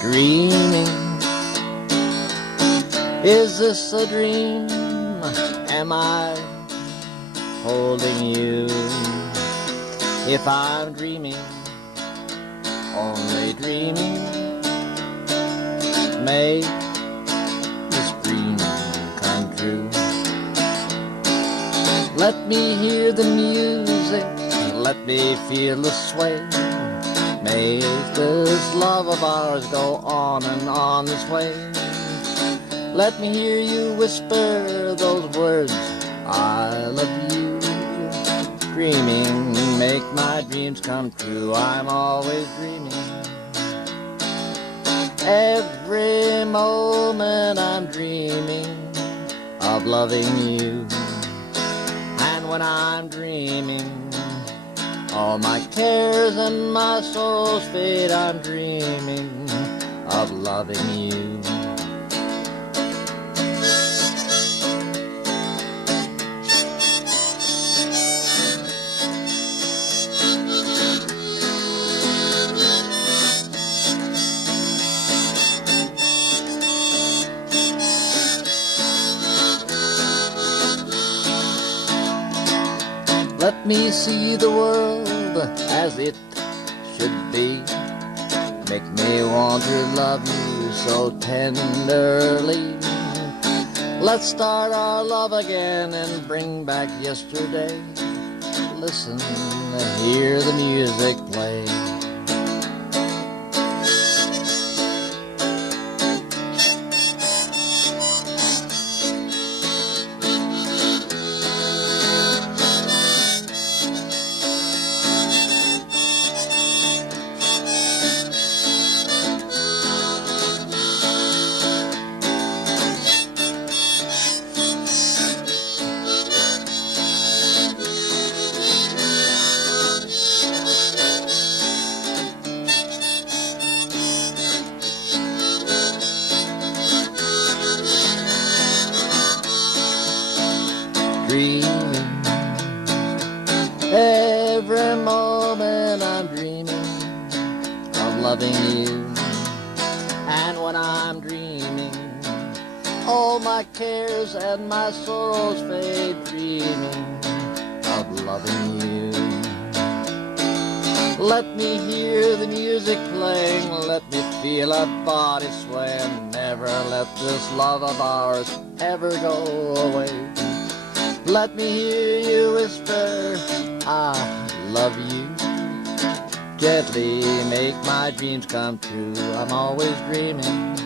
Dreaming, is this a dream? Am I holding you? If I'm dreaming, only dreaming, make this dream come true. Let me hear the music, let me feel the sway. Make this love of ours go on and on this way. Let me hear you whisper those words, I love you. Dreaming, make my dreams come true. I'm always dreaming. Every moment I'm dreaming of loving you. And when I'm dreaming, all my cares and my sorrows fade. I'm dreaming of loving you. Let me see the world as it should be. Make me want to love you so tenderly. Let's start our love again and bring back yesterday. Listen, hear the music play. Dreaming, every moment I'm dreaming of loving you. And when I'm dreaming, all my cares and my sorrows fade. Dreaming of loving you. Let me hear the music playing, let me feel our body sway, and never let this love of ours ever go away. Let me hear you whisper, I love you. Gently make my dreams come true. I'm always dreaming.